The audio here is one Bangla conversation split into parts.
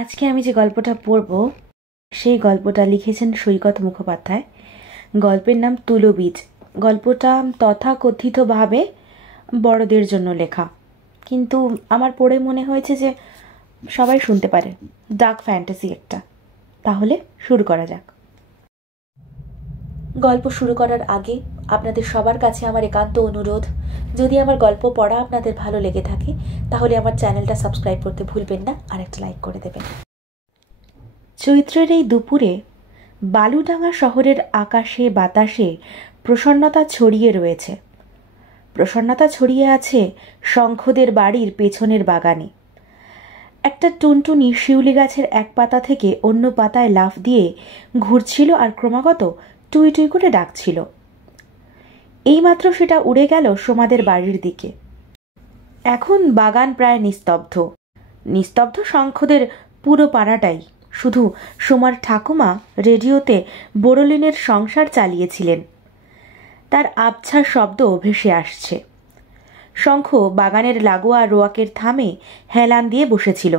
আজকে আমি যে গল্পটা পড়ব সেই গল্পটা লিখেছেন সৈকত মুখোপাধ্যায়। গল্পের নাম তুলো বীজ। গল্পটা তথাকথিতভাবে বড়দের জন্য লেখা, কিন্তু আমার পড়ে মনে হয়েছে যে সবাই শুনতে পারে। ডার্ক ফ্যান্টাসি একটা। তাহলে শুরু করা যাক। গল্প শুরু করার আগে আপনাদের সবার কাছে আমার একান্ত অনুরোধ, যদি আমার গল্প পড়া আপনাদের ভালো লেগে থাকে তাহলে আমার চ্যানেলটা সাবস্ক্রাইব করতে ভুলবেন না, আর একটা লাইক করে দেবেন। চৈত্রের এই দুপুরে বালুডাঙ্গা শহরের আকাশে বাতাসে প্রসন্নতা ছড়িয়ে রয়েছে। প্রসন্নতা ছড়িয়ে আছে শঙ্খদের বাড়ির পেছনের বাগানে। একটা টুনটুনি শিউলি গাছের এক পাতা থেকে অন্য পাতায় লাফ দিয়ে ঘুরছিল আর ক্রমাগত টুই টুই করে ডাকছিল। এইমাত্র সেটা উড়ে গেল সোমাদের বাড়ির দিকে। এখন বাগান প্রায় নিস্তব্ধ। নিস্তব্ধ শঙ্খদের পুরো পাড়াটাই। শুধু সোমার ঠাকুমা রেডিওতে বোরোলিনের সংসার চালিয়েছিলেন। তার আবছা শব্দ ভেসে আসছে। শঙ্খ বাগানের লাগোয়া রোয়াকের থামে হেলান দিয়ে বসেছিল।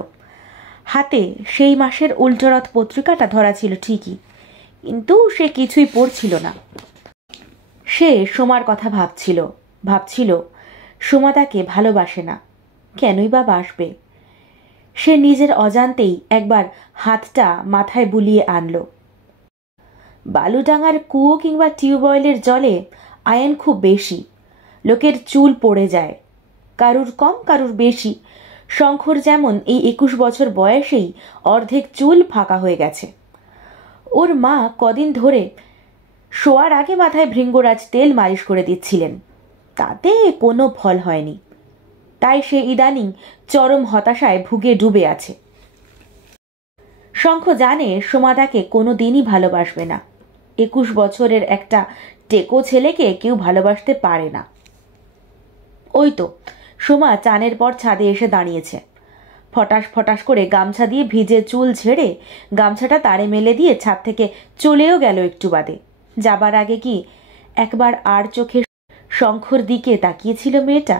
হাতে সেই মাসের উল্টোরথ পত্রিকাটা ধরা ছিল ঠিকই, কিন্তু সে কিছুই পড়ছিল না। সে সোমার কথা ভাবছিল সোমা তাকে ভালোবাসে না, কেনই বা বাসবে। সে নিজের অজান্তেই একবার হাতটা মাথায় বুলিয়ে আনল। বালুডাঙ্গার কুয়ো কিংবা টিউবওয়েলের জলে আয়ন খুব বেশি। লোকের চুল পড়ে যায়, কারুর কম কারুর বেশি। শঙ্খর যেমন এই 21 বছর বয়সেই অর্ধেক চুল ফাঁকা হয়ে গেছে। ওর মা কদিন ধরে শোয়ার আগে মাথায় ভৃঙ্গরাজ তেল মালিশ করে দিচ্ছিলেন, তাতে কোনো ফল হয়নি। তাই সে ইদানিং চরম হতাশায় ভুগে ডুবে আছে। শঙ্খ জানে সোমা তাকে কোনো দিনই ভালোবাসবে না। 21 বছরের একটা টেকো ছেলেকে কেউ ভালোবাসতে পারে না। ওই তো সোমা চানের পর ছাদে এসে দাঁড়িয়েছে। ফটাস ফটাস করে গামছা দিয়ে ভিজে চুল ঝেড়ে গামছাটা তারে মেলে দিয়ে ছাদ থেকে চলেও গেল একটু বাদে। যাবার আগে কি একবার আর চোখে শঙ্খর দিকে তাকিয়েছিল মেয়েটা?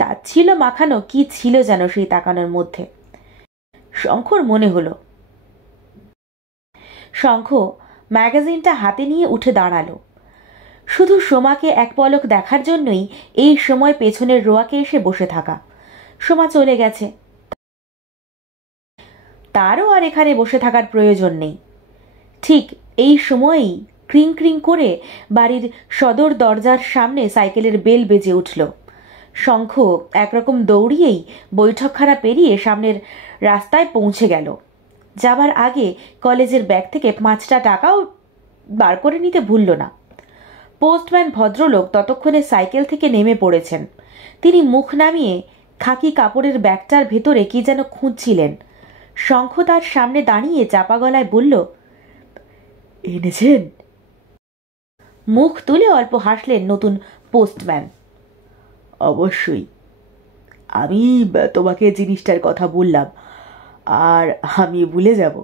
তা ছিল মাখানো কি ছিল যেন সেই তাকানোর মধ্যে। শঙ্খর মনে হলো। শঙ্খ ম্যাগাজিনটা হাতে নিয়ে উঠে দাঁড়ালো। শুধু সোমাকে এক পলক দেখার জন্যই এই সময় পেছনের রোয়াকে এসে বসে থাকা। সোমা চলে গেছে, তারও আর এখানে বসে থাকার প্রয়োজন নেই। ঠিক এই সময়েই ক্রিং ক্রিং করে বাড়ির সদর দরজার সামনে সাইকেলের বেল বেজে উঠল। শঙ্খ একরকম দৌড়িয়েই বৈঠকখানা পেরিয়ে সামনের রাস্তায় পৌঁছে গেল। যাবার আগে কলেজের ব্যাগ থেকে 5টা টাকাও বার করে নিতে ভুলল না। পোস্টম্যান ভদ্রলোক ততক্ষণে সাইকেল থেকে নেমে পড়েছেন। তিনি মুখ নামিয়ে খাকি কাপড়ের ব্যাগটার ভেতরে কি যেন খুঁজছিলেন। শঙ্খ তার সামনে দাঁড়িয়ে চাপা গলায় বলল, এনেছেন? মুখ তুলে অল্প হাসলেন নতুন পোস্টম্যান। অবশ্যই, আমি তোমাকে জিনিসটার কথা বললাম আর আমি ভুলে যাব।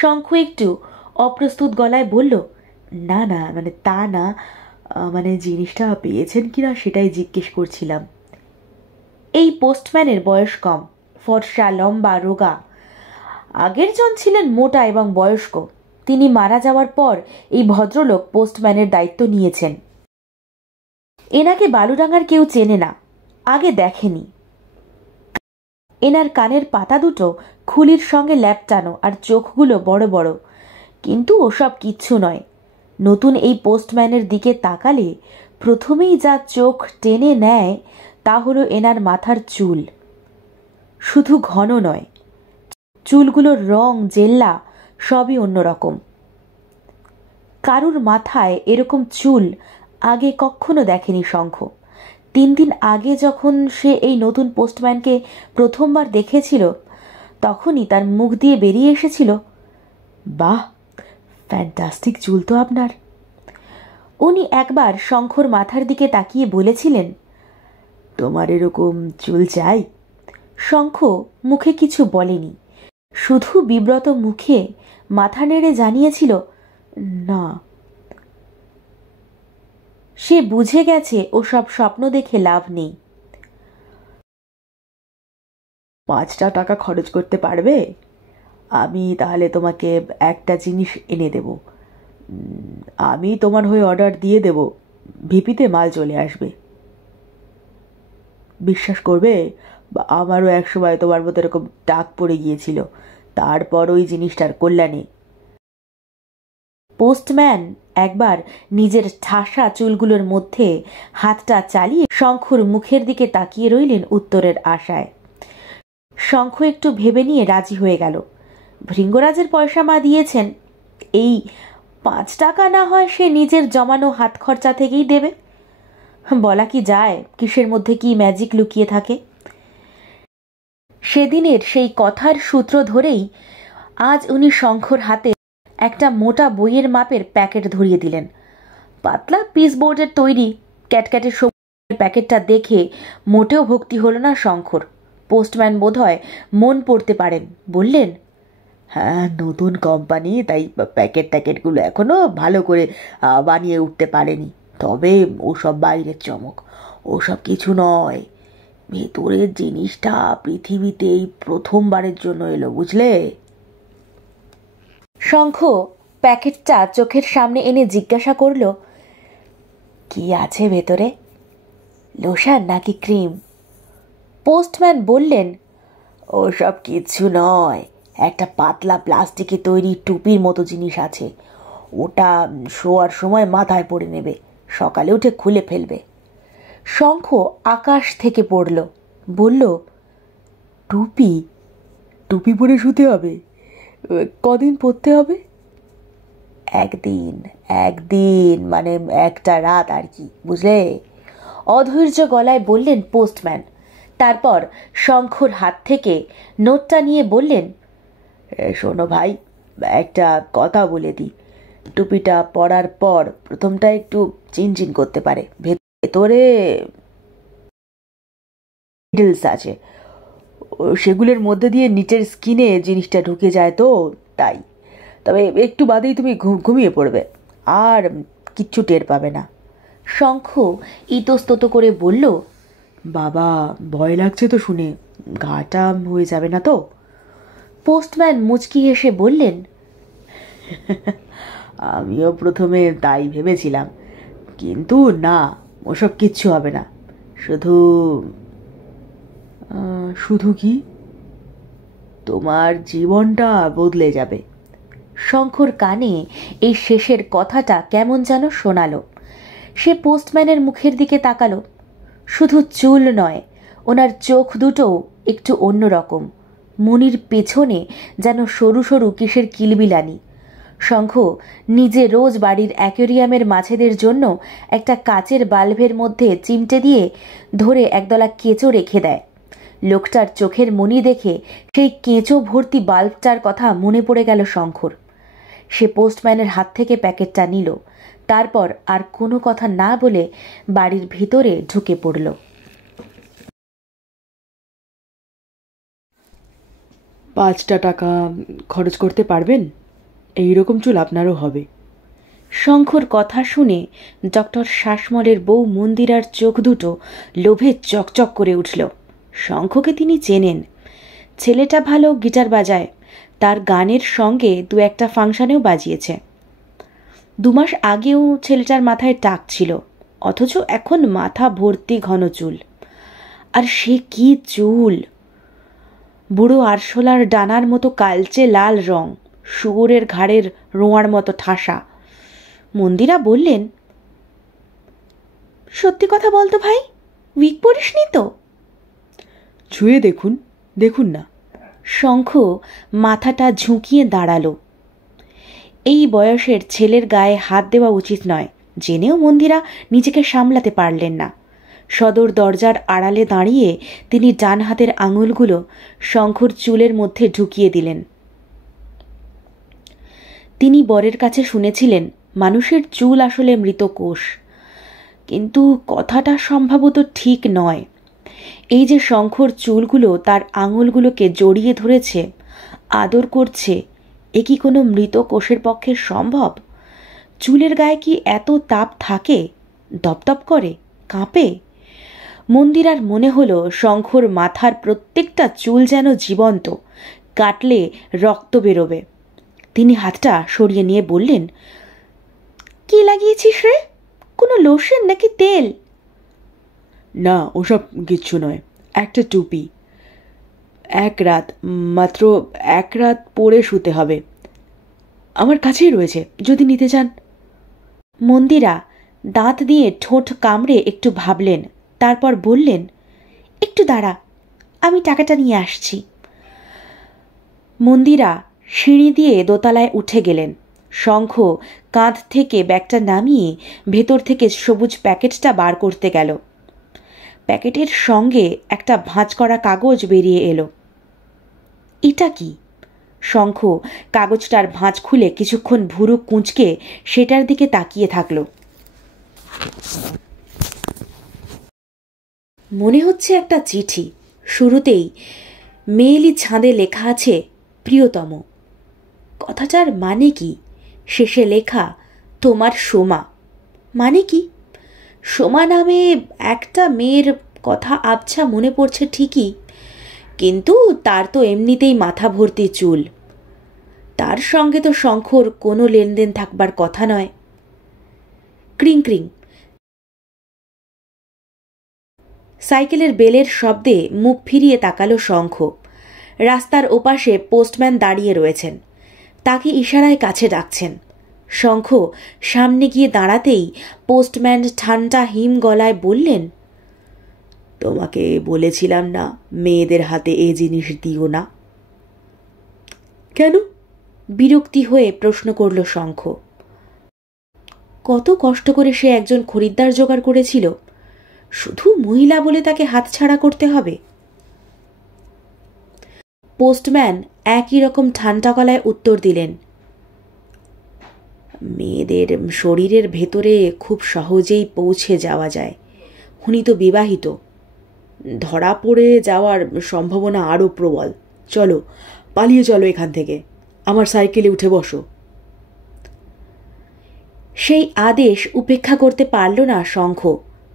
শঙ্খ একটু অপ্রস্তুত গলায় বলল, না না মানে তা না, মানে জিনিসটা পেয়েছেন কিনা সেটাই জিজ্ঞেস করছিলাম। এই পোস্টম্যানের বয়স কম, ফর্সা, লম্বা, রোগা। আগের জন ছিলেন মোটা এবং বয়স্ক। তিনি মারা যাওয়ার পর এই ভদ্রলোক পোস্টম্যানের দায়িত্ব নিয়েছেন। এনাকে বালুডাঙ্গার কেউ চেনে না, আগে দেখেনি। এনার কানের পাতা দুটো খুলির সঙ্গে ল্যাপটানো আর চোখগুলো বড় বড়, কিন্তু ওসব কিচ্ছু নয়। নতুন এই পোস্টম্যানের দিকে তাকালে প্রথমেই যা চোখ টেনে নেয় তা হলো এনার মাথার চুল। শুধু ঘন নয়, চুলগুলোর রং, জেল্লা সবই অন্যরকম। কারুর মাথায় এরকম চুল আগে কখনো দেখেনি শঙ্খ। 3 দিন আগে যখন সে এই নতুন পোস্টম্যানকে প্রথমবার দেখেছিল, তখনই তার মুখ দিয়ে বেরিয়ে এসেছিল, বাহ, ফ্যান্টাস্টিক চুল তো আপনার। উনি একবার শঙ্খর মাথার দিকে তাকিয়ে বলেছিলেন, তোমার এরকম চুল চাই? শঙ্খ মুখে কিছু বলেনি, শুধু বিব্রত মুখে মাথা নেড়ে জানিয়েছিল, না। সে বুঝে গেছে ওসব স্বপ্ন দেখে লাভ নেই। 5টা টাকা খরচ করতে পারবে? আমি তাহলে তোমাকে একটা জিনিস এনে দেব। আমি তোমার হয়ে অর্ডার দিয়ে দেব, ভিপিতে মাল চলে আসবে। বিশ্বাস করবে, আমারও একসময় তোমার মতো এরকম টাক পড়ে গিয়েছিল, তারপর ওই জিনিসটার কল্যাণে। পোস্টম্যান একবার নিজের ঠাসা চুলগুলোর মধ্যে হাতটা চালিয়ে শঙ্খুর মুখের দিকে তাকিয়ে রইলেন উত্তরের আশায়। শঙ্খ একটু ভেবে নিয়ে রাজি হয়ে গেল। ভৃঙ্গরাজের পয়সা মা দিয়েছেন, এই 5 টাকা না হয় সে নিজের জমানো হাত খরচা থেকেই দেবে। বলা কি যায় কিসের মধ্যে কি ম্যাজিক লুকিয়ে থাকে। সেদিনের সেই কথার সূত্র ধরেই আজ উনি শঙ্খর হাতে একটা মোটা বইয়ের মাপের প্যাকেট ধরিয়ে দিলেন। পাতলা পিসবোর্ডের তৈরি ক্যাটক্যাটের সবুজ প্যাকেটটা দেখে মোটেও ভক্তি হলো না শঙ্খর। পোস্টম্যান বোধহয় মন পড়তে পারেন, বললেন, হ্যাঁ, নতুন কোম্পানি, তাই প্যাকেট ট্যাকেটগুলো এখনো ভালো করে বানিয়ে উঠতে পারেনি। তবে ওসব বাইরের চমক, ওসব কিছু নয়। ভেতরের জিনিসটা পৃথিবীতে এই প্রথমবারের জন্য এলো, বুঝলে? শঙ্খ প্যাকেটটা চোখের সামনে এনে জিজ্ঞাসা করল, কি আছে ভেতরে? লোশন নাকি ক্রিম? পোস্টম্যান বললেন, ওসব কিছু নয়, একটা পাতলা প্লাস্টিকে তৈরি টুপির মতো জিনিস আছে। ওটা শোয়ার সময় মাথায় পড়ে নেবে, সকালে উঠে খুলে ফেলবে। শঙ্খ আকাশ থেকে পড়ল, বলল, টুপি? টুপি পরে শুতে হবে? কদিন পরতে হবে? একদিন মানে একটা রাত আর কি, বুঝলে? অধৈর্য গলায় বললেন পোস্টম্যান। তারপর শঙ্খর হাত থেকে নোটটা নিয়ে বললেন, শোনো ভাই, একটা কথা বলে দিই। টুপিটা পরার পর প্রথমটা একটু চিনচিন করতে পারে, ভেতরে নিডলস আছে, সেগুলোর মধ্যে দিয়ে নিচের স্কিনে জিনিসটা ঢুকে যায়, তো তাই। তবে একটু বাদেই তুমি ঘুমিয়ে পড়বে, আর কিচ্ছু টের পাবে না। শঙ্খ ইতস্তত করে বলল, বাবা, ভয় লাগছে তো শুনে, ঘাটা হয়ে যাবে না তো? পোস্টম্যান মুচকি হেসে বললেন, আমিও প্রথমে তাই ভেবেছিলাম, কিন্তু না, ওসব কিচ্ছু হবে না। শুধু শুধু কি? তোমার জীবনটা বদলে যাবে। শঙ্খর কানে এই শেষের কথাটা কেমন যেন শোনালো। সে পোস্টম্যানের মুখের দিকে তাকালো। শুধু চুল নয়, ওনার চোখ দুটোও একটু অন্যরকম, মনির পেছনে যেন সরু সরু কিসের কিলবিলানি। শঙ্খ নিজে রোজ বাড়ির অ্যাকোয়ারিয়ামের মাছেদের জন্য একটা কাচের বাল্বের মধ্যে চিমটে দিয়ে ধরে একদলা কেঁচো রেখে দেয়। লোকটার চোখের মনি দেখে সেই কেঁচো ভর্তি বাল্বটার কথা মনে পড়ে গেল শঙ্খর। সে পোস্টম্যানের হাত থেকে প্যাকেটটা নিল, তারপর আর কোনো কথা না বলে বাড়ির ভিতরে ঢুকে পড়ল। 5টা টাকা খরচ করতে পারবেন? এইরকম চুল আপনারও হবে। শঙ্খর কথা শুনে ডক্টর শাসমলের বউ মন্দিরার চোখ দুটো লোভে চকচক করে উঠল। শঙ্খকে তিনি চেনেন, ছেলেটা ভালো গিটার বাজায়, তার গানের সঙ্গে 2-একটা ফাংশনেও বাজিয়েছে। 2 মাস আগেও ছেলেটার মাথায় টাক ছিল, অথচ এখন মাথা ভর্তি ঘন চুল। আর সে কি চুল! বুড়ো আরশোলার ডানার মতো কালচে লাল রং, শুয়োরের ঘাড়ের রোঁয়ার মতো ঠাসা। মন্দিরা বললেন, সত্যি কথা বলতো ভাই, উইক পরিসনি তো? ছুঁয়ে দেখুন, দেখুন না। শঙ্খ মাথাটা ঝুঁকিয়ে দাঁড়ালো। এই বয়সের ছেলের গায়ে হাত দেওয়া উচিত নয়, জেনেও মন্দিরা নিজেকে সামলাতে পারলেন না। সদর দরজার আড়ালে দাঁড়িয়ে তিনি ডান হাতের আঙুলগুলো শঙ্খর চুলের মধ্যে ঢুকিয়ে দিলেন। তিনি বরের কাছে শুনেছিলেন মানুষের চুল আসলে মৃত কোষ, কিন্তু কথাটা সম্ভবত ঠিক নয়। এই যে শঙ্খর চুলগুলো তার আঙুলগুলোকে জড়িয়ে ধরেছে, আদর করছে, এ কি কোনো মৃত কোষের পক্ষে সম্ভব? চুলের গায়ে কি এত তাপ থাকে? দপদপ করে, কাঁপে? মন্দিরার মনে হলো শঙ্খর মাথার প্রত্যেকটা চুল যেন জীবন্ত, কাটলে রক্ত বেরোবে। তিনি হাতটা সরিয়ে নিয়ে বললেন, কি লাগিয়েছিস রে? কোনো লোশন নাকি তেল? না, ওসব কিচ্ছু নয়, একটা টুপি। মাত্র এক রাত পরে শুতে হবে। আমার কাছেই রয়েছে, যদি নিতে চান। মন্দিরা দাঁত দিয়ে ঠোঁট কামড়ে একটু ভাবলেন, তারপর বললেন, একটু দাঁড়া, আমি টাকাটা নিয়ে আসছি। মন্দিরা সিঁড়ি দিয়ে দোতলায় উঠে গেলেন। শঙ্খ কাঁধ থেকে ব্যাগটা নামিয়ে ভেতর থেকে সবুজ প্যাকেটটা বার করতে গেল। প্যাকেটের সঙ্গে একটা ভাঁজ করা কাগজ বেরিয়ে এলো। এটা কি? শঙ্খ কাগজটার ভাঁজ খুলে কিছুক্ষণ ভুরু কুঁচকে সেটার দিকে তাকিয়ে থাকল। মনে হচ্ছে একটা চিঠি। শুরুতেই মেয়েলি ছাঁদে লেখা আছে, প্রিয়তম। কথাটার মানে কি? শেষে লেখা, তোমার সোমা। মানে কি? সোমা নামে একটা মেয়ের কথা আবছা মনে পড়ছে ঠিকই, কিন্তু তার তো এমনিতেই মাথা ভর্তি চুল। তার সঙ্গে তো শঙ্খর কোনো লেনদেন থাকবার কথা নয়। ক্রিং ক্রিং। সাইকেলের বেলের শব্দে মুখ ফিরিয়ে তাকালো শঙ্খ। রাস্তার ওপাশে পোস্টম্যান দাঁড়িয়ে রয়েছেন, তাকে ইশারায় কাছে ডাকছেন। শঙ্খ সামনে গিয়ে দাঁড়াতেই পোস্টম্যান ঠান্ডা হিম গলায় বললেন, তোমাকে বলেছিলাম না মেয়েদের হাতে এ জিনিস দিও না? কেন? বিরক্তি হয়ে প্রশ্ন করল শঙ্খ। কত কষ্ট করে সে একজন খরিদ্দার জোগাড় করেছিল, শুধু মহিলা বলে তাকে হাতছাড়া করতে হবে? পোস্টম্যান একই রকম ঠান্ডা গলায় উত্তর দিলেন, মেয়েদের শরীরের ভেতরে খুব সহজেই পৌঁছে যাওয়া যায়। উনি তো বিবাহিত, ধরা পড়ে যাওয়ার সম্ভাবনা আরও প্রবল। চলো, পালিয়ে চলো এখান থেকে। আমার সাইকেলে উঠে বসো। সেই আদেশ উপেক্ষা করতে পারল না শঙ্খ।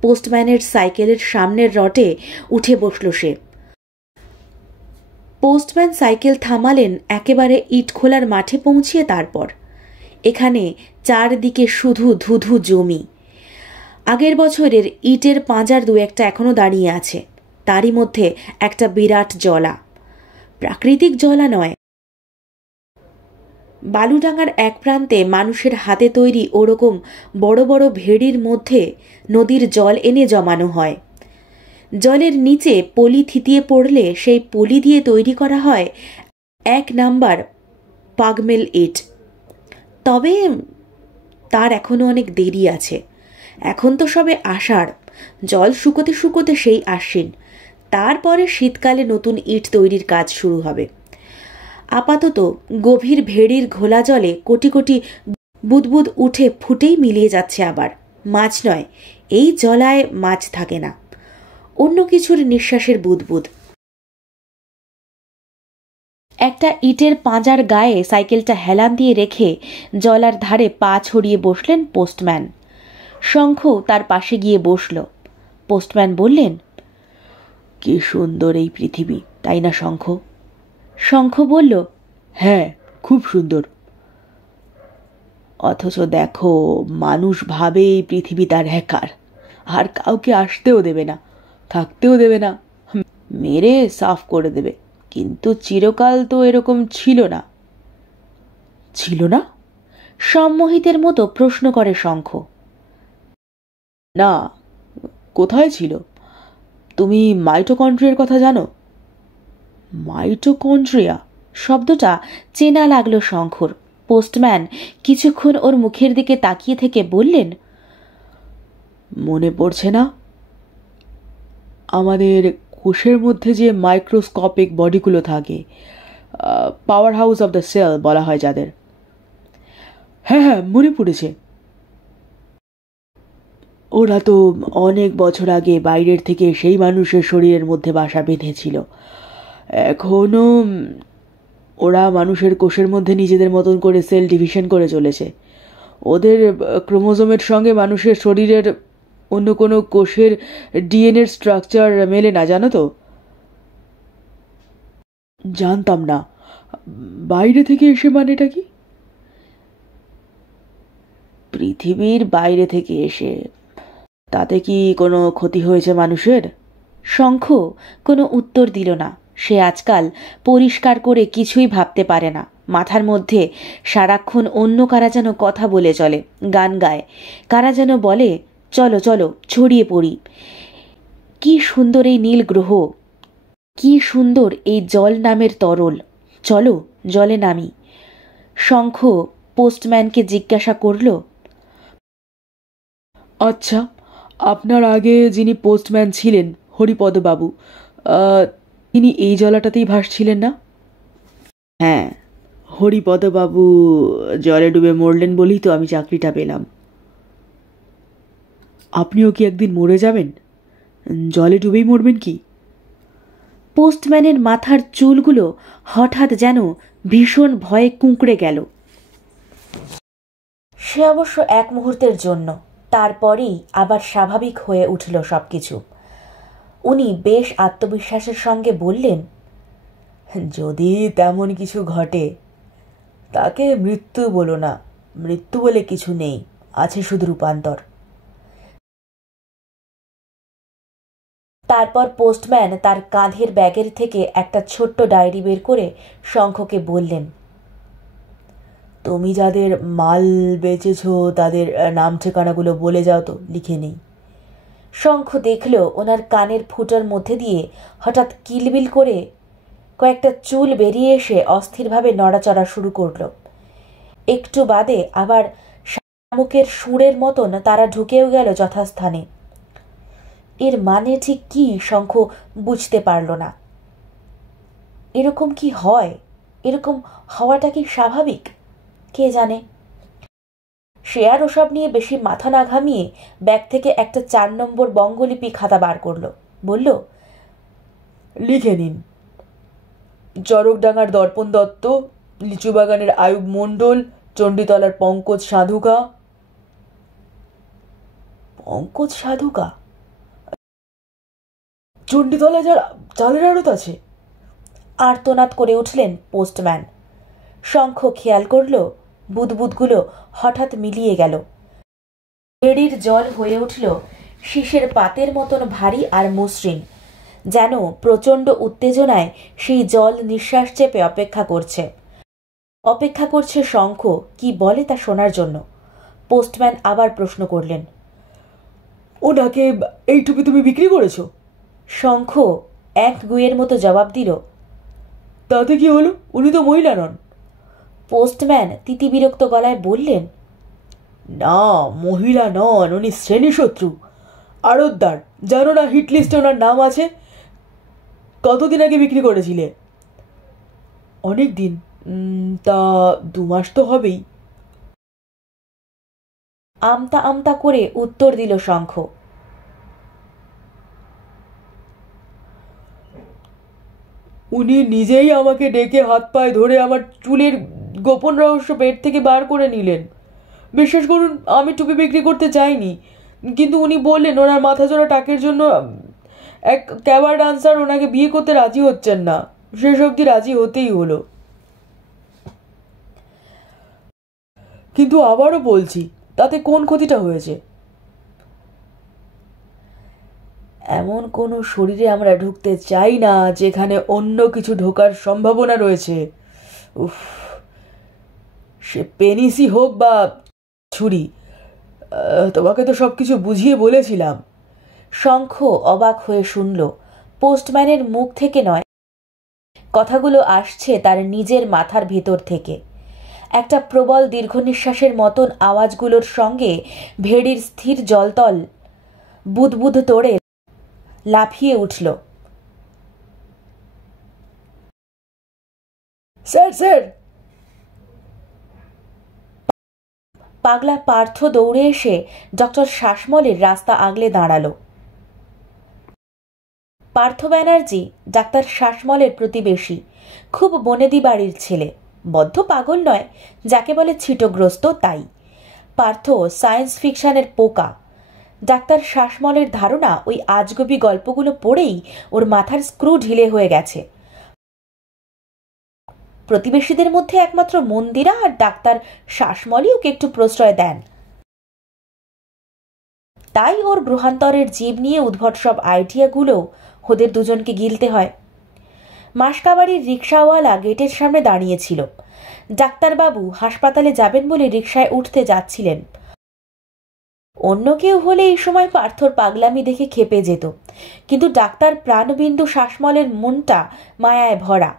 পোস্টম্যানের সাইকেলের সামনের রটে উঠে বসল সে। পোস্টম্যান সাইকেল থামালেন একেবারে ইট খোলার মাঠে পৌঁছিয়ে। তারপর এখানে চারদিকে শুধু ধুধু জমি। আগের বছরের ইটের পাঁজার দু একটা এখনো দাঁড়িয়ে আছে, তারই মধ্যে একটা বিরাট জলা। প্রাকৃতিক জলা নয়, বালুডাঙ্গার এক প্রান্তে মানুষের হাতে তৈরি ওরকম বড় বড় ভেড়ির মধ্যে নদীর জল এনে জমানো হয়। জলের নিচে পলি থিতিয়ে পড়লে সেই পলি দিয়ে তৈরি করা হয় 1 নাম্বার পাগমেল ইট। তবে তার এখনো অনেক দেরি আছে। এখন তো সবে আষাঢ়, জল শুকোতে শুকোতে সেই আশ্বিন। তারপরে শীতকালে নতুন ইট তৈরির কাজ শুরু হবে। আপাতত গভীর ভেড়ির ঘোলা জলে কোটি কোটি বুদবুদ উঠে ফুটেই মিলিয়ে যাচ্ছে। আবার মাছ নয়, এই জলায় মাছ থাকে না, অন্য কিছুর নিঃশ্বাসের বুদবুদ। একটা ইটের পাঁজার গায়ে সাইকেলটা হেলান দিয়ে রেখে জলার ধারে পা ছড়িয়ে বসলেন পোস্টম্যান। শঙ্খ তার পাশে গিয়ে বসল। পোস্টম্যান বললেন, কি সুন্দর এই পৃথিবী, তাই না শঙ্খ? শঙ্খ বলল, হ্যাঁ, খুব সুন্দর। অথচ দেখো, মানুষ ভাবে এই পৃথিবী তার একার, আর কাউকে আসতেও দেবে না, থাকতেও দেবে না, মেরে সাফ করে দেবে। কিন্তু চিরকাল তো এরকম ছিল না। ছিল না? সম্মোহিতের মতো প্রশ্ন করে শঙ্খ। না, কোথায় ছিল? তুমি মাইটোকন্ড্রিয়ার কথা জানো? মাইটোকন্ড্রিয়া শব্দটা চেনা লাগলো শঙ্খর। পোস্টম্যান কিছুক্ষণ ওর মুখের দিকে তাকিয়ে থেকে বললেন, মনে পড়ছে না? আমাদের কোষের মধ্যে যে মাইক্রোস্কোপিক বডিগুলো থাকে, power house of the cell বলা হয় যাদের। হ্যাঁ হ্যাঁ, মনে পড়েছে। ওরা তো অনেক বছর আগে বাইরের থেকে সেই মানুষের শরীরের মধ্যে বাসা বেঁধেছিল। এখনও ওরা মানুষের কোষের মধ্যে নিজেদের মতন করে সেল ডিভিশন করে চলেছে। ওদের ক্রোমোজোমের সঙ্গে মানুষের শরীরের অন্য কোনো কোষের ডিএনএর স্ট্রাকচার মেলে না, জানো তো? জানতাম না। বাইরে থেকে এসে মানেটা কি? পৃথিবীর বাইরে থেকে এসে। তাতে কি কোনো ক্ষতি হয়েছে মানুষের? শঙ্খ কোনো উত্তর দিল না। সে আজকাল পরিষ্কার করে কিছুই ভাবতে পারে না। মাথার মধ্যে সারাক্ষণ অন্য কারা যেন কথা বলে চলে, গান গায়। কারা যেন বলে, চলো চলো ছড়িয়ে পড়ি। কি সুন্দর এই নীল গ্রহ, কি সুন্দর এই জল নামের তরল, চলো জলে নামি। শঙ্খ পোস্টম্যানকে জিজ্ঞাসা করল, আচ্ছা, আপনার আগে যিনি পোস্টম্যান ছিলেন, হরিপদবাবু, তিনি এই জলাটাতেই ভাসছিলেন না? হ্যাঁ, হরিপদবাবু জলে ডুবে মরলেন বলেই তো আমি চাকরিটা পেলাম। আপনিও কি একদিন মরে যাবেন? জলে ডুবেই মরবেন কি? পোস্টম্যানের মাথার চুলগুলো হঠাৎ যেন ভীষণ ভয়ে কুঁকড়ে গেল। সে অবশ্য এক মুহূর্তের জন্য, তারপরেই আবার স্বাভাবিক হয়ে উঠল সবকিছু। উনি বেশ আত্মবিশ্বাসের সঙ্গে বললেন, যদি তেমন কিছু ঘটে, তাকে মৃত্যু বলো না। মৃত্যু বলে কিছু নেই, আছে শুধু রূপান্তর। তারপর পোস্টম্যান তার কাঁধের ব্যাগের থেকে একটা ছোট্ট ডায়েরি বের করে শঙ্খকে বললেন, তুমি যাদের মাল বেচেছ তাদের নাম ঠিকানাগুলো বলে যাও তো, লিখে নেই। শঙ্খ দেখল ওনার কানের ফুটোর মধ্যে দিয়ে হঠাৎ কিলবিল করে কয়েকটা চুল বেরিয়ে এসে অস্থিরভাবে নড়াচড়া শুরু করল। একটু বাদে আবার শামুকের সুরের মতন তারা ঢুকেও গেল যথাস্থানে। এর মানে ঠিক কি শঙ্খ বুঝতে পারল না। এরকম কি হয়? এরকম হওয়াটা কি স্বাভাবিক? কে জানে। সে আর ওসব নিয়ে বেশি মাথা না ঘামিয়ে ব্যাগ থেকে একটা 4 নম্বর বঙ্গলিপি খাতা বার করলো। বলল, লিখে নিন। চরকডাঙ্গার দর্পণ দত্ত, লিচুবাগানের আয়ুব মণ্ডল, চণ্ডীতলার পঙ্কজ সাধুকা। পঙ্কজ সাধুকা? চণ্ডীতলায় যার চালের আড়ত আছে? আর্তনাদ করে উঠলেন পোস্টম্যান। শঙ্খ খেয়াল করল বুদবুদগুলো হঠাৎ মিলিয়ে গেল। বেড়ির জল হয়ে উঠল শীষের পাতের মতন ভারী আর মসৃণ, যেন প্রচণ্ড উত্তেজনায় সেই জল নিঃশ্বাস চেপে অপেক্ষা করছে শঙ্খ কি বলে তা শোনার জন্য। পোস্টম্যান আবার প্রশ্ন করলেন, ওনাকে এই টুপি তুমি বিক্রি করেছ? শঙ্খ এক গুয়ের মতো জবাব দিল, তাতে কি হলো? উনি তো মহিলা নন। পোস্টম্যান তিতিবিরক্ত গলায় বললেন, না, মহিলা নন, উনি শ্রেণীশত্রু, আড়তদার। জানো না হিট লিস্টে ওনার নাম আছে? কতদিন আগে বিক্রি করেছিলে? অনেক দিন, তা 2 মাস তো হবেই। আমতা আমতা করে উত্তর দিল শঙ্খ। উনি নিজেই আমাকে ডেকে হাত পায়ে ধরে আমার চুলের গোপন রহস্য পেট থেকে বার করে নিলেন। বিশ্বাস করুন, আমি টুপি বিক্রি করতে চাইনি, কিন্তু উনি বললেন ওনার মাথাজোড়া টাকের জন্য এক ক্যাবার ডান্সার ওনাকে বিয়ে করতে রাজি হচ্ছেন না। শেষ অবধি রাজি হতেই হলো। কিন্তু আবারও বলছি, তাতে কোন ক্ষতিটা হয়েছে? এমন কোনো শরীরে আমরা ঢুকতে চাই না যেখানে অন্য কিছু ঢোকার সম্ভাবনা রয়েছে। উফ, সে পেনিসই হোক বা ছুরি। তোমাকে তো সবকিছু বুঝিয়ে বলেছিলাম। শঙ্খ অবাক হয়ে শুনল। পোস্টম্যানের মুখ থেকে নয়, কথাগুলো আসছে তার নিজের মাথার ভেতর থেকে। একটা প্রবল দীর্ঘ নিঃশ্বাসের মতন আওয়াজগুলোর সঙ্গে ভেড়ির স্থির জলতল বুদবুদ তোড়ে লাফিয়ে উঠল। Sir, sir! পাগলা পার্থ দৌড়ে এসে ডক্টর শাসমলের রাস্তা আগলে দাঁড়ালো। পার্থ ব্যানার্জি ডাক্তার শাসমলের প্রতিবেশী, খুব বনেদি বাড়ির ছেলে। বদ্ধ পাগল নয়, যাকে বলে ছিটগ্রস্ত তাই। পার্থ সায়েন্স ফিকশনের পোকা। ডাক্তার শাসমলের ধারণা ওই আজগুবি গল্পগুলো পড়েই ওর মাথার স্ক্রু ঢিলে হয়ে গেছে। প্রতিবেশীদের মধ্যে একমাত্র মন্দিরা আর ডাক্তার শাসমলই ওকে একটু প্রশ্রয় দেন। তাই ওর গ্রহান্তরের জীব নিয়ে উদ্ভট সব আইডিয়াগুলো ওদের দুজনকে গিলতে হয়। মাসকাবাড়ির রিক্সাওয়ালা গেটের সামনে দাঁড়িয়েছিল। ডাক্তারবাবু হাসপাতালে যাবেন বলে রিক্সায় উঠতে যাচ্ছিলেন। অন্য কেউ হলে এই সময় পার্থর পাগলামি দেখে খেপে যেত, কিন্তু ডাক্তার প্রাণবিন্দু শাসমলের মনটা মায়ায় ভরা।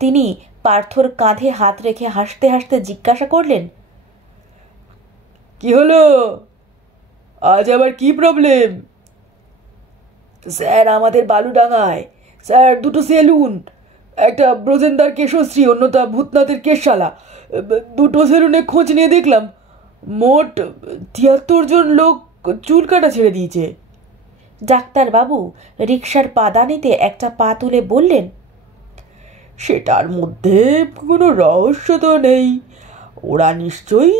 তিনি পার্থর কাঁধে হাত রেখে হাসতে হাসতে জিজ্ঞাসা করলেন, কি হলো, আজ আবার কি প্রবলেম? স্যার, আমাদের বালুডাঙ্গায় স্যার দুটো সেলুন, একটা ব্রজেন্দার কেশশ্রী, অন্যটা ভূতনাথের কেশশালা। দুটো সেলুনে খোঁজ নিয়ে দেখলাম মোট ৭৩ জন লোক চুল কাটা ছেড়ে দিয়েছে। ডাক্তারবাবু রিক্সার পাদানিতে একটা পা তুলে বললেন, সেটার মধ্যে কোনো রহস্য তো নেই, ওরা নিশ্চয়ই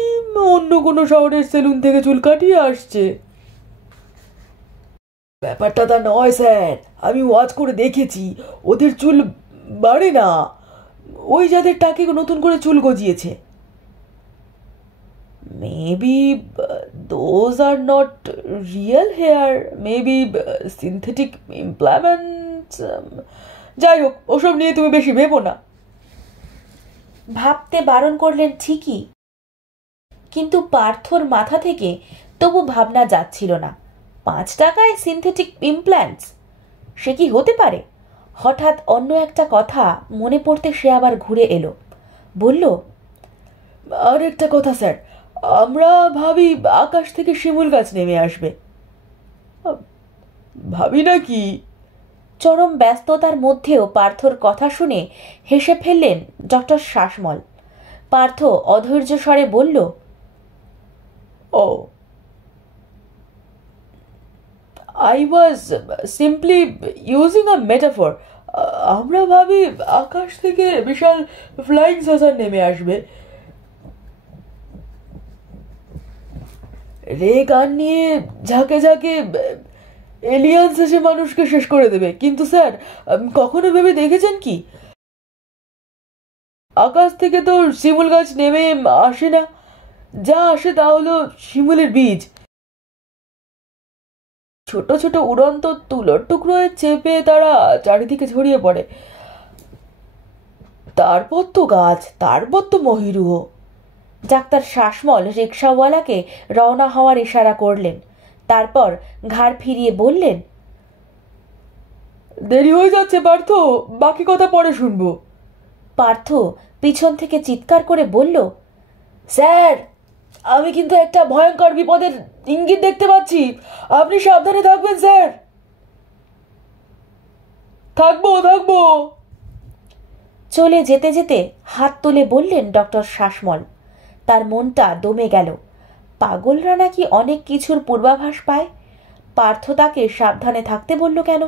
অন্য কোনো শহরের সেলুন থেকে চুল কাটিয়ে আসছে। ব্যাপারটা তা নয় স্যার, আমি ওয়াচ করে দেখেছি, ওদের চুল বাড়ে না, ওই যাদের টাকে নতুন করে চুল গজিয়েছে। Maybe those are not real hair, maybe synthetic implants. যাই হোক, ওসব নিয়ে তুমি বেশি ভেবো না। ভাবতে বারণ করলেন ঠিকই, কিন্তু পার্থর মাথা থেকে তবু ভাবনা যাচ্ছিল না। ৫ টাকায় সিনথেটিক ইমপ্ল্যান্টস, সে কি হতে পারে? হঠাৎ অন্য একটা কথা মনে পড়তে সে আবার ঘুরে এলো, বলল, আর একটা কথা স্যার, আমরা ভাবি আকাশ থেকে শিমুল গাছ নেমে আসবে। ভাবি নাকি? চরম ব্যস্ততার মধ্যেও পার্থর কথা শুনে হেসে ফেললেন ডক্টর শাসমল। পার্থ অধৈর্য স্বরে বলল, ও, I was simply using a metaphor. আমরা ভাবি আকাশ থেকে বিশাল ফ্লাইং সসার নেমে আসবে, রে গান নিয়ে ঝাঁকে ঝাঁকে এলিয়েন্স এসে মানুষকে শেষ করে দেবে। কিন্তু স্যার, কখনো ভেবে দেখেছেন কি, আকাশ থেকে তো শিমুল গাছ নেমে আসে না, যা আসে তা হলো শিমুলের বীজ। ছোট ছোট উড়ন্ত তুলোর টুকরোয় চেপে তারা চারিদিকে ছড়িয়ে পড়ে, তারপর তো গাছ, তারপর তো মহিরুহ। ডাক্তার শাসমল রিক্সাওয়ালাকে রওনা হওয়ার ইশারা করলেন, তারপর ঘাড় ফিরিয়ে বললেন, দেরি হয়ে যাচ্ছে পার্থ, বাকি কথা পরে শুনবো। পার্থ পিছন থেকে চিৎকার করে বলল, স্যার, আমি কিন্তু একটা ভয়ঙ্কর বিপদের ইঙ্গিত দেখতে পাচ্ছি, আপনি সাবধানে থাকবেন স্যার। থাকবো থাকবো। চলে যেতে যেতে হাত তুলে বললেন ডক্টর শাসমল। তার মনটা দমে গেল। পাগলরা নাকি অনেক কিছুর পূর্বাভাস পায়। পার্থ তাকে সাবধানে থাকতে বলল কেন?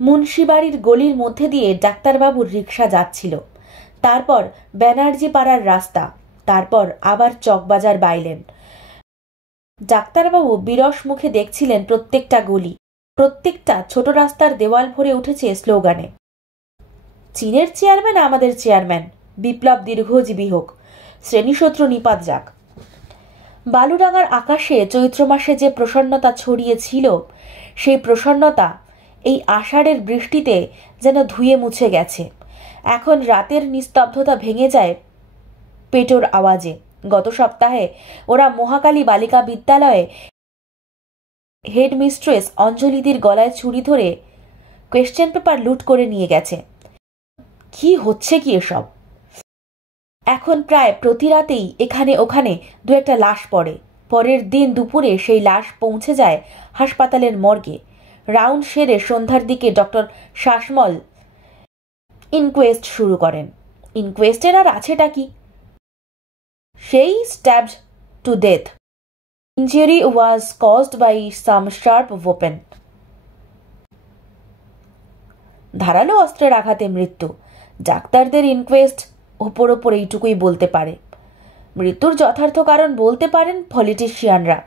মুন্সিবাড়ির গলির মধ্যে দিয়ে ডাক্তারবাবুর রিক্সা যাচ্ছিল, তারপর ব্যানার্জি পাড়ার রাস্তা, তারপর আবার চকবাজার বাইলেন। ডাক্তারবাবু বিরস মুখে দেখছিলেন প্রত্যেকটা গলি, প্রত্যেকটা ছোট রাস্তার দেওয়াল ভরে উঠেছে স্লোগানে, চীনের চেয়ারম্যান আমাদের চেয়ারম্যান, বিপ্লব দীর্ঘজীবী হোক, শ্রেণীশত্রু নিপাত যাক। বালুডাঙ্গার আকাশে চৈত্র মাসে যে প্রসন্নতা ছড়িয়েছিল, সেই প্রসন্নতা এই আষাঢ়ের বৃষ্টিতে যেন ধুয়ে মুছে গেছে। এখন রাতের নিস্তব্ধতা ভেঙে যায় পেটোর আওয়াজে। গত সপ্তাহে ওরা মহাকালী বালিকা বিদ্যালয়ে হেডমিস্ট্রেস অঞ্জলিদির গলায় ছুরি ধরে কোয়েশ্চেন পেপার লুট করে নিয়ে গেছে। কি হচ্ছে কি এসব? এখন প্রায় প্রতি রাতেই এখানে ওখানে দু একটা লাশ পড়ে। পরের দিন দুপুরে সেই লাশ পৌঁছে যায় হাসপাতালের মর্গে। রাউন্ড সেরে সন্ধ্যার দিকে ডক্টর শাসমল ইনকোয়েস্ট শুরু করেন। ইনকোয়েস্টের আর আছেটা কি? সেই stabbed to death. Injury was caused by some sharp weapon. ধারালো অস্ত্রের আঘাতে মৃত্যু। ডাক্তারদের ইনকোয়েস্ট ওপর ওপর এইটুকুই বলতে পারে। মৃত্যুর যথার্থ কারণ বলতে পারেন পলিটিশিয়ানরা।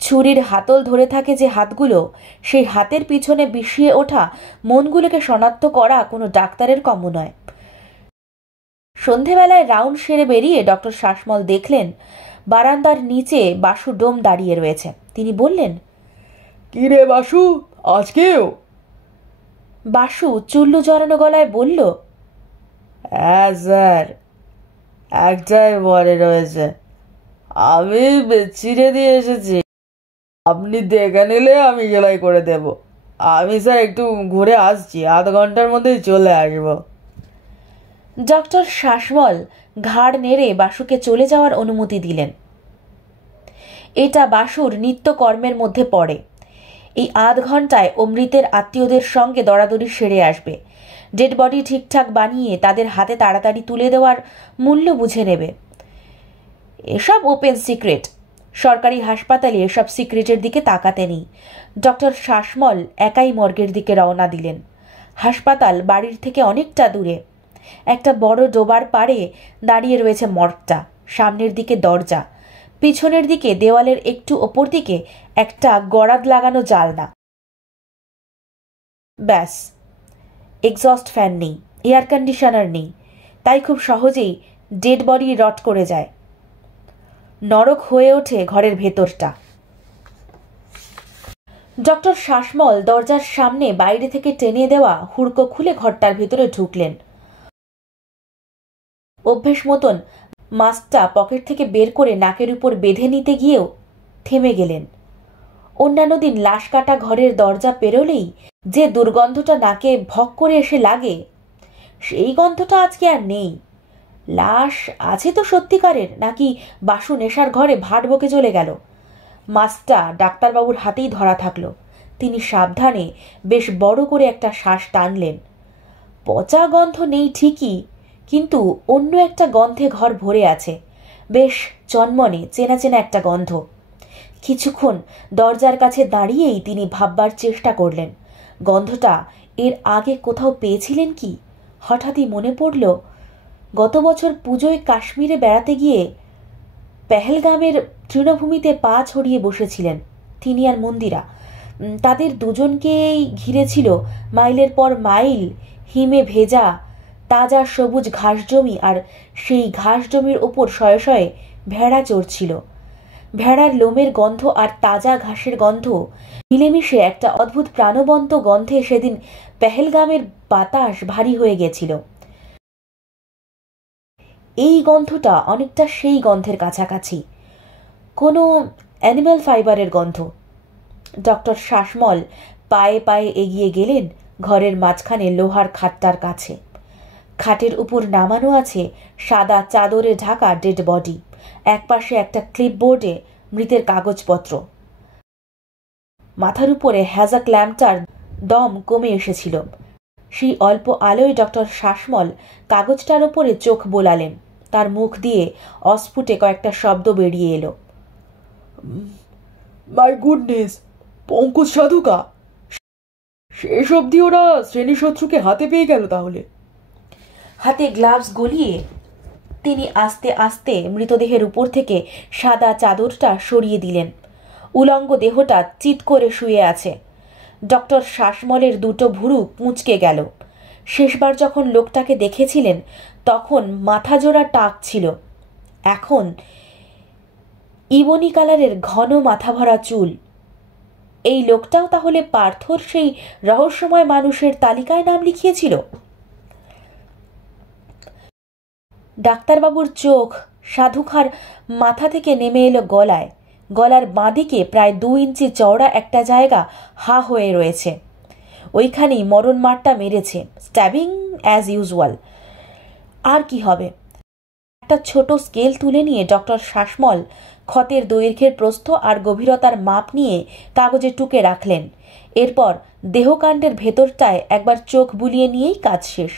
ছুরির হাতল ধরে থাকে যে হাতগুলো, সেই হাতের পিছনে বিষিয়ে ওঠা মনগুলোকে শনাক্ত করা কোনো ডাক্তারের কম্য নয়। সন্ধেবেলায় রাউন্ড সেরে বেরিয়ে ডক্টর শাসমল দেখলেন বারান্দার নিচে বাসু ডোম দাঁড়িয়ে রয়েছে। তিনি বললেন, কি রে বাসু, আজকেও? বাসু চুল্লু জড়ানো গলায় বলল, হ্যাঁ স্যার, একটাই পরে রয়েছে, আমি চিড়ে দিয়ে এসেছি, আপনি দেখে নিলে আমি সেলাই করে দেব। আমি স্যার একটু ঘুরে আসছি, আধ ঘন্টার মধ্যেই চলে আসবো। ডক্টর শাসমল ঘাড় নেড়ে বাসুকে চলে যাওয়ার অনুমতি দিলেন। এটা বাসুর নিত্যকর্মের মধ্যে পড়ে। এই আধ ঘন্টায় অমৃতের আত্মীয়দের সঙ্গে দরাদরি সেরে আসবে, ডেড বডি ঠিকঠাক বানিয়ে তাদের হাতে তাড়াতাড়ি তুলে দেওয়ার মূল্য বুঝে নেবে। এসব ওপেন সিক্রেট। সরকারি হাসপাতালে এসব সিক্রেটের দিকে তাকাতে নেই। ডক্টর শাসমল একাই মর্গের দিকে রওনা দিলেন। হাসপাতাল বাড়ির থেকে অনেকটা দূরে। একটা বড় ডোবার পাড়ে দাঁড়িয়ে রয়েছে মর্গটা। সামনের দিকে দরজা, পিছনের দিকে দেওয়ালের একটু ওপর দিকে একটা গরাদ লাগানো জালনা। ব্যাস, এক্সস্ট ফ্যান নেই, এয়ার কন্ডিশনার নেই, তাই খুব সহজেই ডেড বডি রট করে যায়। নরক হয়ে ওঠে ঘরের ভেতরটা। ডক্টর শাসমল দরজার সামনে বাইরে থেকে টেনে দেওয়া হুড়কো খুলে ঘরটার ভেতরে ঢুকলেন। অভ্যেস মতন মাস্কটা পকেট থেকে বের করে নাকের উপর বেঁধে নিতে গিয়েও থেমে গেলেন। অন্যান্য দিন লাশ কাটা ঘরের দরজা পেরোলেই যে দুর্গন্ধটা নাকে ভক করে এসে লাগে, সেই গন্ধটা আজকে আর নেই। লাশ আছে তো সত্যিকারের, নাকি বাসু নেশার ঘরে ভাট বকে চলে গেল? মাস্কটা ডাক্তারবাবুর হাতেই ধরা থাকলো। তিনি সাবধানে বেশ বড় করে একটা শ্বাস টানলেন। পচা গন্ধ নেই ঠিকই, কিন্তু অন্য একটা গন্ধে ঘর ভরে আছে, বেশ চনমনে চেনা চেনা একটা গন্ধ। কিছুক্ষণ দরজার কাছে দাঁড়িয়েই তিনি ভাববার চেষ্টা করলেন, গন্ধটা এর আগে কোথাও পেয়েছিলেন কি? হঠাৎই মনে পড়ল, গত বছর পুজোয় কাশ্মীরে বেড়াতে গিয়ে পেহেলগামের তৃণভূমিতে পা ছড়িয়ে বসেছিলেন তিনি আর মন্দিরা। তাদের দুজনকেই ঘিরেছিল মাইলের পর মাইল হিমে ভেজা তাজা সবুজ ঘাস জমি, আর সেই ঘাস জমির ওপর শয়ে শয়ে ভেড়া চড়ছিল। ভেড়ার লোমের গন্ধ আর তাজা ঘাসের গন্ধ মিলেমিশে একটা অদ্ভুত প্রাণবন্ত গন্ধে সেদিন পেহেলগামের বাতাস ভারী হয়ে গেছিল। এই গন্ধটা অনেকটা সেই গন্ধের কাছাকাছি, কোনো অ্যানিম্যাল ফাইবারের গন্ধ। ডক্টর শাসমল পায়ে পায়ে এগিয়ে গেলেন ঘরের মাঝখানে লোহার খাটটার কাছে। খাটের উপর নামানো আছে সাদা চাদরে ঢাকা ডেড বডি। একপাশে একটা ক্লিপবোর্ডে মৃতের কাগজপত্র। মাথার উপরে হ্যাজাক ল্যাম্পটার দম কমে এসেছিল। সেই অল্প আলোয় ডক্টর শাসমল কাগজটার উপরে চোখ বোলালেন। তার মুখ দিয়ে অস্ফুটে কয়েকটা শব্দ বেরিয়ে এলো। My goodness, Pankaj সাধুকা! শেষ অবধি ওরা শ্রেণীশত্রুকে হাতে পেয়ে গেল তাহলে। হাতে গ্লাভস গলিয়ে তিনি আস্তে আস্তে মৃতদেহের উপর থেকে সাদা চাদরটা সরিয়ে দিলেন। উলঙ্গ দেহটা চিৎ করে শুয়ে আছে। ডক্টর শাসমলের দুটো ভুরু কুঁচকে গেল। শেষবার যখন লোকটাকে দেখেছিলেন তখন মাথাজোড়া টাক ছিল, এখন ইবনি কালারের ঘন মাথা ভরা চুল। এই লোকটাও তাহলে পার্থর সেই রহস্যময় মানুষের তালিকায় নাম লিখিয়েছিল। ডাক্তারবাবুর চোখ সাধুখার মাথা থেকে নেমে এলো গলায়। গলার বাঁদিকে প্রায় 2 ইঞ্চি চওড়া একটা জায়গা হা হয়ে রয়েছে। ওইখানেই মরণ মারটা মেরেছে, স্ট্যাবিং অ্যাজ ইউজুয়াল। আর কি হবে? একটা ছোট স্কেল তুলে নিয়ে ডক্টর শাসমল ক্ষতের দৈর্ঘ্যের প্রস্থ আর গভীরতার মাপ নিয়ে কাগজে টুকে রাখলেন। এরপর দেহকাণ্ডের ভেতরটায় একবার চোখ বুলিয়ে নিয়েই কাজ শেষ।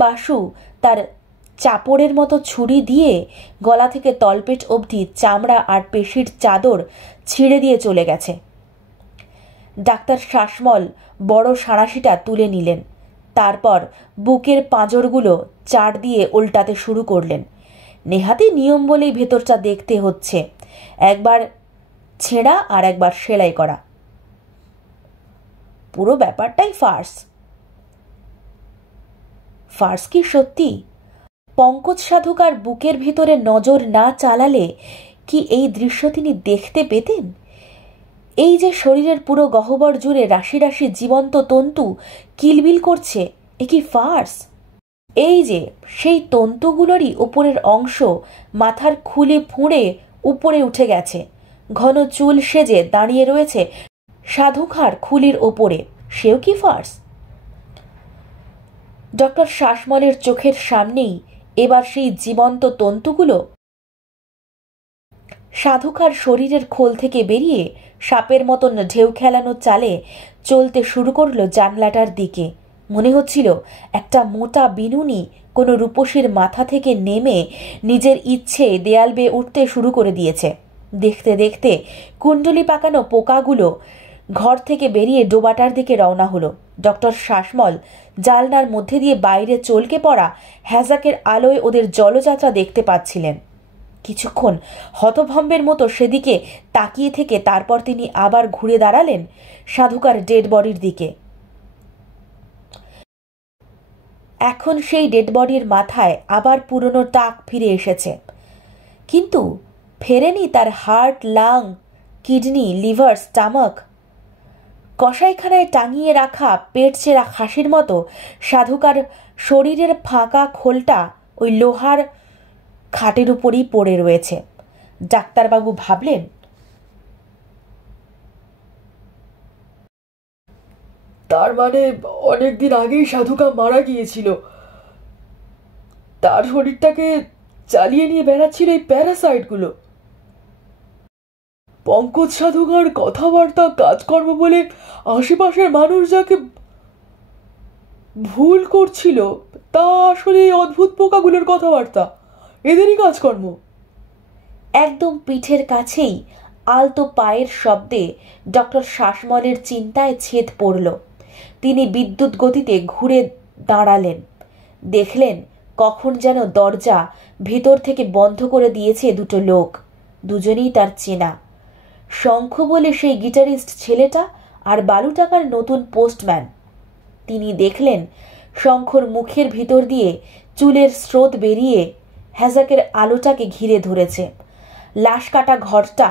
বাসু তার চাপড়ের মতো ছুরি দিয়ে গলা থেকে তলপেট অবধি চামড়া আর পেশির চাদর ছিঁড়ে দিয়ে চলে গেছে। ডাক্তার শাসমল বড় সাঁড়াশিটা তুলে নিলেন। তারপর বুকের পাঁজরগুলো চার দিয়ে উল্টাতে শুরু করলেন। নেহাতি নিয়ম বলেই ভেতরটা দেখতে হচ্ছে। একবার ছেঁড়া আর একবার সেলাই করা। পুরো ব্যাপারটাই ফার্স। ফার্স কি সত্যি? পঙ্কজ সাধুকার বুকের ভিতরে নজর না চালালে কি এই দৃশ্য তিনি দেখতে পেতেন? এই যে শরীরের পুরো গহ্বর জুড়ে রাশি রাশি জীবন্ত তন্তু কিলবিল করছে, এ কি ফার্স? এই যে সেই তন্তুগুলোরই উপরের অংশ মাথার খুলে ফুঁড়ে উপরে উঠে গেছে, ঘন চুল সেজে দাঁড়িয়ে রয়েছে সাধুখার খুলির ওপরে, সেও কি ফার্স? ডক্টর শাসমলের চোখের সামনেই এবার সেই জীবন্ত তন্তুগুলো সাধুখার শরীরের খোল থেকে বেরিয়ে সাপের মতন ঢেউ খেলানো চালে চলতে শুরু করলো জানলাটার দিকে। মনে হচ্ছিল একটা মোটা বিনুনি কোনো রূপসীর মাথা থেকে নেমে নিজের ইচ্ছে দেয়াল বেয়ে উঠতে শুরু করে দিয়েছে। দেখতে দেখতে কুণ্ডলি পাকানো পোকাগুলো ঘর থেকে বেরিয়ে ডোবাটার দিকে রওনা হলো। ডক্টর শাসমল জালনার মধ্যে দিয়ে বাইরে চলকে পড়া হ্যাজাকের আলোয় ওদের জলযাত্রা দেখতে পাচ্ছিলেন। কিছুক্ষণ হতভম্বের মতো সেদিকে তাকিয়ে থেকে তারপর তিনি আবার ঘুরে দাঁড়ালেন সাধুকার ডেড বডির দিকে। এখন সেই ডেড বডির মাথায় আবার পুরনো টাক ফিরে এসেছে, কিন্তু ফেরেনি তার heart, lung, kidney, liver, stomach. কসাইখানায় টাঙিয়ে রাখা পেট চেরা খাসির মতো সাধুকার শরীরের ফাঁকা খোলটা ওই লোহার খাটের উপরেই পড়ে রয়েছে। ডাক্তারবাবু ভাবলেন, তার মানে অনেকদিন আগেই সাধুকা মারা গিয়েছিল। তার শরীরটাকে চালিয়ে নিয়ে বেড়াচ্ছিল এই প্যারাসাইটগুলো। পঙ্কজ সাধুকার কথাবার্তা, কাজকর্ম বলে আশেপাশের মানুষ যাকে ভুল করছিল তা আসলে এই অদ্ভুত পোকাগুলোর কথাবার্তা, এদেরই কাজকর্ম। একদম পিঠের কাছেই আলতো পায়ের শব্দে ডক্টর শাসমলের চিন্তায় ছেদ পড়ল। তিনি বিদ্যুৎ গতিতে ঘুরে দাঁড়ালেন। দেখলেন কখন যেন দরজা ভেতর থেকে বন্ধ করে দিয়েছে দুটো লোক। দুজনেই তার চেনা, শঙ্খ বলে সেই গিটারিস্ট ছেলেটা আর বালু টাকার নতুন পোস্টম্যান। তিনি দেখলেন শঙ্খর মুখের ভিতর দিয়ে চুলের স্রোত বেরিয়ে হ্যাজাকের আলোটাকে ঘিরে ধরেছে। লাশ কাটা ঘরটা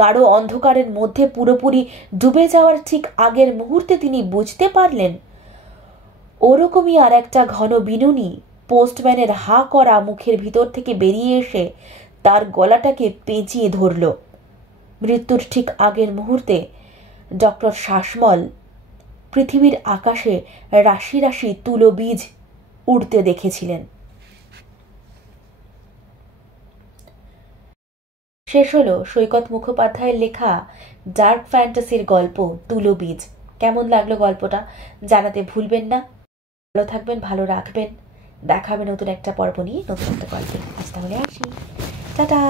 গাঢ় অন্ধকারের মধ্যে পুরোপুরি ডুবে যাওয়ার ঠিক আগের মুহূর্তে তিনি বুঝতে পারলেন ওরকমই আর একটা ঘন বিনুনি পোস্টম্যানের হা করা মুখের ভিতর থেকে বেরিয়ে এসে তার গলাটাকে পেঁচিয়ে ধরল। মৃত্যুর ঠিক আগের মুহূর্তে ডক্টর শাসমল পৃথিবীর আকাশে রাশি রাশি তুলো বীজ উড়তে দেখেছিলেন। শেষ হলো সৈকত মুখোপাধ্যায়ের লেখা ডার্ক ফ্যান্টাসির গল্প তুলো বীজ। কেমন লাগলো গল্পটা জানাতে ভুলবেন না। ভালো থাকবেন, ভালো রাখবেন। দেখাবে নতুন একটা পর্ব নিয়ে, নতুন একটা গল্পে। আজ তাহলে আসি, টাটা।